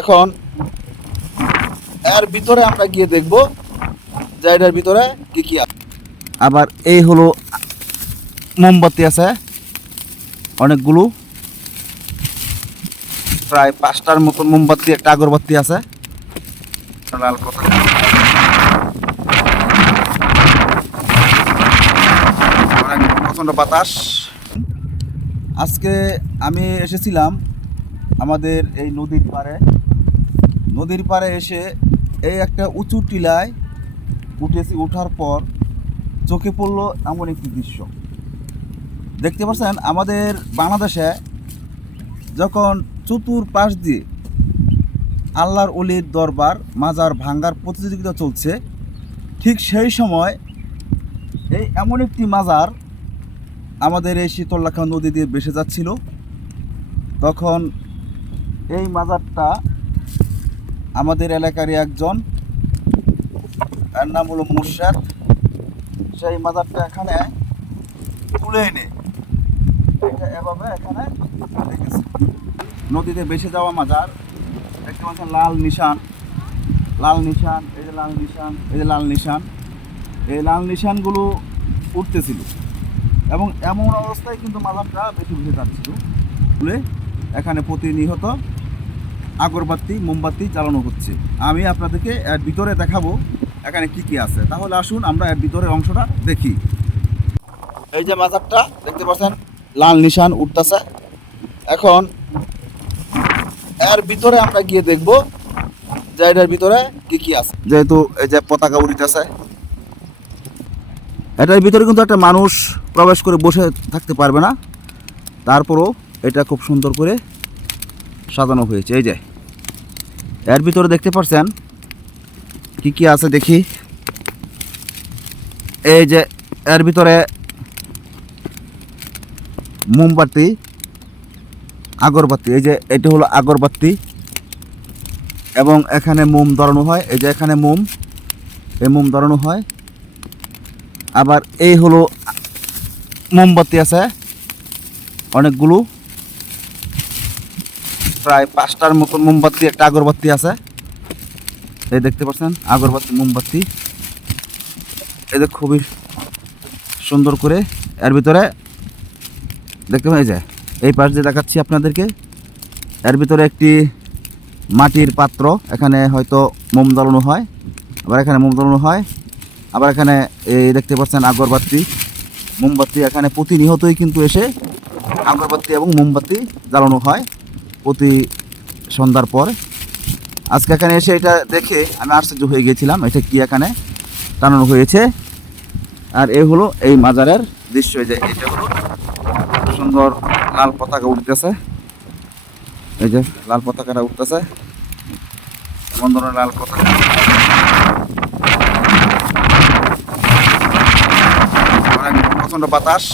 এখন এর ভিতরে আমরা গিয়ে দেখব যে এটার ভিতরে কি কি আছে। আবার এই হলো মোমবাতি আছে, অনেকগুলো। প্রায় পাঁচটার মতন মোমবাতি, একটা আগরবাতি আছে। প্রচণ্ড বাতাস। আজকে আমি এসেছিলাম আমাদের এই নদীর পাড়ে। নদীর পাড়ে এসে এই একটা উঁচু টিলায় উঠেছি, ওঠার পর চোখে পড়ল এমন একটি দৃশ্য। দেখতে পাচ্ছেন, আমাদের বাংলাদেশে যখন চতুর পাশ দিয়ে আল্লাহর অলির দরবার, মাজার ভাঙ্গার প্রতিযোগিতা চলছে, ঠিক সেই সময় এই এমন একটি মাজার আমাদের এই শীতললাখা নদী দিয়ে ভেসে যাচ্ছিল। তখন এই মাজারটা আমাদের এলাকারই একজন। এর নাম হলো মুর্শাদ। সেই মাজারটা এখানে তুলে এনে এটা এভাবে এখানে রেখেছে। নদীতে ভেসে যাওয়া মাজার। দেখতে পাচ্ছেন লাল নিশান। লাল নিশান, এই যে লাল নিশান, এই যে লাল নিশান। এই লাল নিশানগুলো উঠতেছিল। এবং এমন অবস্থায় কিন্তু মাজারটা বেশি ভেসে যাচ্ছিল। এখানে প্রতিনিয়ত আগরবাতি, মোমবাতি জ্বালানো হচ্ছে। আমি আপনাদেরকে এর ভিতরে দেখাবো এখানে কি কি আছে। তাহলে আসুন আমরা এর ভিতরের অংশটা দেখি। এই যে মাজারটা, দেখতে পাচ্ছেন? লাল নিশান উঠতেছে। এখন এর ভিতরে আমরা গিয়ে দেখব যে এটার ভিতরে কি কি আছে। যেহেতু এই যে পতাকা উড়িতেছে। এটার ভিতরে কিন্তু একটা মানুষ প্রবেশ করে বসে থাকতে পারবে না। তারপরও এটা খুব সুন্দর করে সাজানো হয়েছে। এই যে এর ভিতরে দেখতে পাচ্ছেন কি কি আছে দেখি? এই যে এর ভিতরে মোমবাতি, আগরবাতি, এই যে এটা হলো আগরবাতি, এবং এখানে মোম ধরানো হয়, এই যে এখানে মোম, এই মোম ধরানো হয়। আবার এই হলো মোমবাতি আছে, অনেকগুলো। প্রায় পাঁচটার মতন মোমবাতি, একটা আগরবাতি আছে। এই দেখতে পাচ্ছেন, আগরবাতি, মোমবাতি। এই যে খুবই সুন্দর করে এর ভিতরে দেখতে পাই যায় এই পাশ দিয়ে দেখাচ্ছি আপনাদেরকে। এর ভিতরে একটি মাটির পাত্র, এখানে হয়তো মোম জ্বালানো হয়, আবার এখানে মোম জ্বালানো হয়, আবার এখানে এই দেখতে পাচ্ছেন আগরবাতি। মোমবাতি এখানে প্রতিনিয়তই কিন্তু এসে আগরবাতি এবং মোমবাতি জ্বালানো হয়। প্রতি সন্ধ্যার পর। আজকে এখানে এসে এটা দেখে আমি আশ্চর্য হয়ে গিয়েছিলাম, এটা কি এখানে টানানো হয়েছে। আর এ হলো এই মাজারের দৃশ্য যে এটা হলো সুন্দর লাল পতাকা উঠতেছে। এই যে লাল পতাকাটা উঠতেছে। এমন ধরনের লাল পতাকা। অনেক প্রচণ্ড বাতাস।